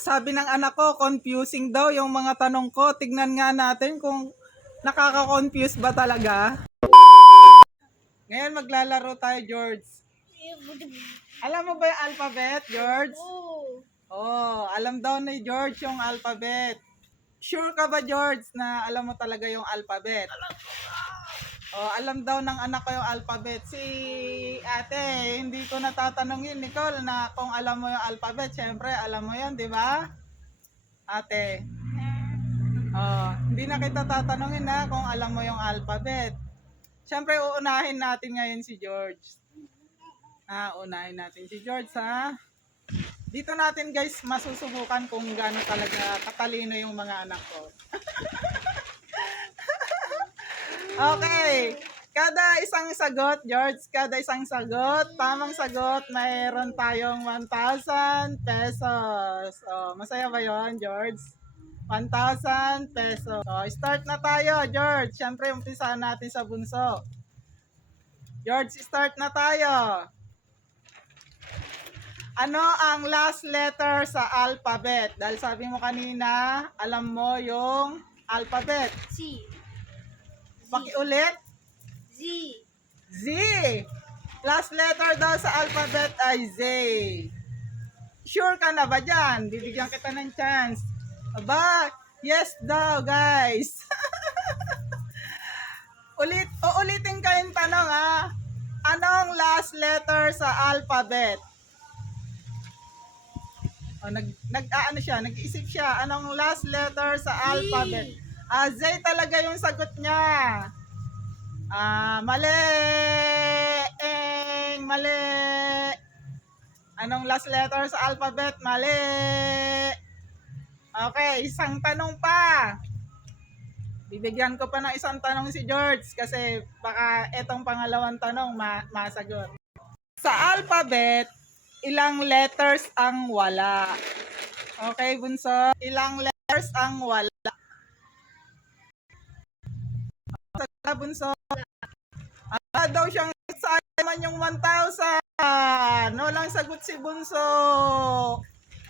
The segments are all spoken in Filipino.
Sabi ng anak ko, confusing daw yung mga tanong ko. Tignan nga natin kung nakaka-confuse ba talaga. Ngayon maglalaro tayo, George. Alam mo ba yung alphabet, George? Oo. Oh, alam daw ni George yung alphabet. Sure ka ba, George, na alam mo talaga yung alphabet? Oh, alam daw ng anak ko yung alphabet. Si ate, hindi ko natatanungin, Nicole, na kung alam mo yung alphabet. Siyempre, alam mo yun, di ba? Ate. Oh, hindi na kita tatanungin na kung alam mo yung alphabet. Siyempre, uunahin natin ngayon si George. Unahin natin si George, ha? Dito natin, guys, masusubukan kung gaano talaga katalino yung mga anak ko. Okay. Kada isang sagot, George, kada isang sagot, tamang sagot, mayroon tayong 1,000 pesos. Oh, masaya ba yon, George? 1,000 pesos. So, start na tayo, George. Siyempre, umpisahan natin sa bunso. George, start na tayo. Ano ang last letter sa alphabet? Dahil sabi mo kanina, alam mo yung alphabet. C. Pakiulit. Z. Z. Last letter daw sa alphabet ay Z. Sure ka na ba dyan? Bibigyan kita ng chance. Aba, yes daw, guys. Uulitin ko yung tanong, ha? Anong last letter sa alphabet? Oh, nag-iisip siya. Anong last letter sa alphabet? Z talaga yung sagot niya. Mali. Mali. Anong last letter sa alphabet? Mali. Okay, isang tanong pa. Bibigyan ko pa ng isang tanong si George kasi baka etong pangalawang tanong masagot. Sa alphabet, ilang letters ang wala? Okay, bunso. Ilang letters ang wala? Sa bunso. Daw siyang sayang yung 1,000. Walang sagot si bunso.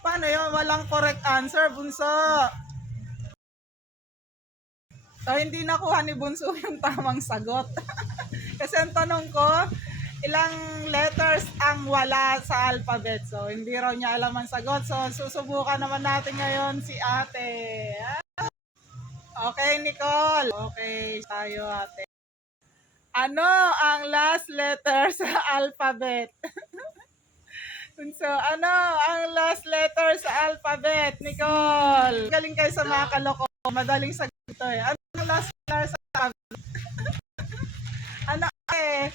Paano yun? Walang correct answer, bunso. So, hindi nakuha ni bunso yung tamang sagot. Kasi ang tanong ko, ilang letters ang wala sa alphabet. So, hindi raw niya alam ang sagot. So, susubukan naman natin ngayon si ate. Okay, Nicole. Okay, tayo ate. Ano ang last letter sa alphabet? So, ano ang last letter sa alphabet, Nicole? Galing kayo sa mga kaloko. Madaling sagot ito eh. Ano ang last letter sa alphabet? Ano eh?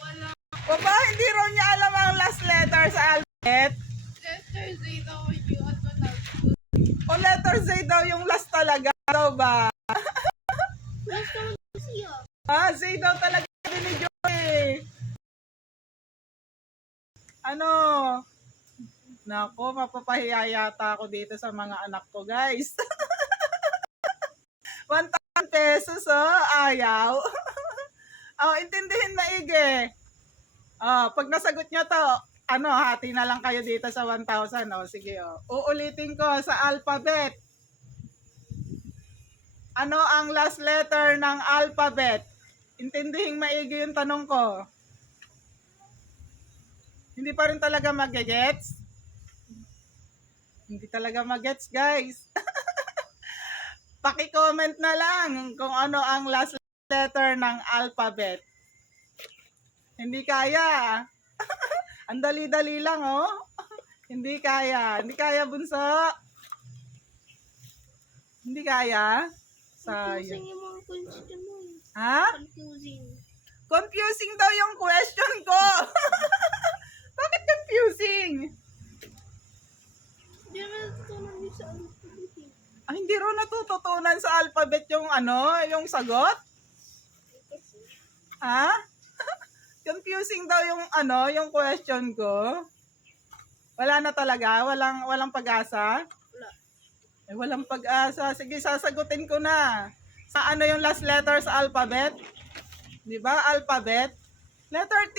Wala. Baba, hindi raw niya alam ang last letter sa alphabet. Letter Z daw yung at matawag. O letter Z daw yung last talaga daw ba? Last naman siya. Z daw talaga ni Joey. Ano? Nako, mapapahiya yata ako dito sa mga anak ko, guys. 1,000 pesos, oh. Ayaw. Intindihin maigi. Pag nasagot nyo to, hati na lang kayo dito sa 1,000. Sige, uulitin ko sa alphabet. Ano ang last letter ng alphabet? Intindihin maigi yung tanong ko. Hindi pa rin talaga mag-gets? Hindi talaga mag-gets, guys. Paki-comment na lang kung ano ang last letter ng alphabet. Hindi kaya. Ang dali-dali lang, oh. Hindi kaya. Hindi kaya, bunso. Hindi kaya. Confusing Sayang. yung mga question mo. Ha? Confusing. Confusing daw yung question ko. Bakit confusing? Hindi naman natutunan yung sa alphabet eh. Hindi raw natututunan sa alphabet yung yung sagot? Ha? Confusing daw yung yung question ko. Wala na talaga, walang pag-asa. Wala. Walang pag-asa. Sige, sasagutin ko na. Sa ano yung last letter sa alphabet? 'Di ba? Alphabet. Letter T.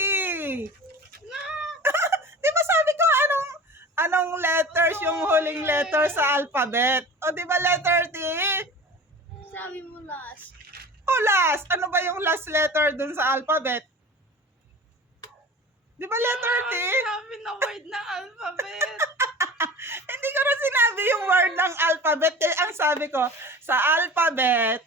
Na! 'Di ba sabi ko Anong letters yung huling letter sa alphabet? O, di ba letter T? Sabi mo last. O, last. Ano ba yung last letter dun sa alphabet? Di ba letter T? Sabi na word ng alphabet. Hindi ko na sinabi yung word ng alphabet. Kaya ang sabi ko, sa alphabet,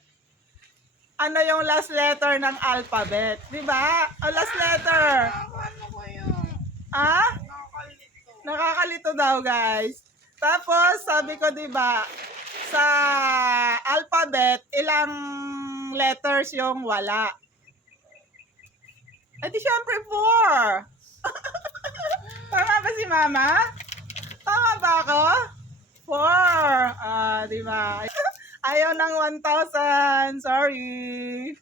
ano yung last letter ng alphabet? Di ba? O, last letter. Ano ko yun? Ah? Nakakalito. Nakakalito daw, guys. Tapos, sabi ko, di ba, sa alphabet, ilang letters yung wala? Eh, di syempre 4. Tama ba si Mama? Tama ba ako? 4. Ah, di ba? Ayaw ng 1,000. Sorry.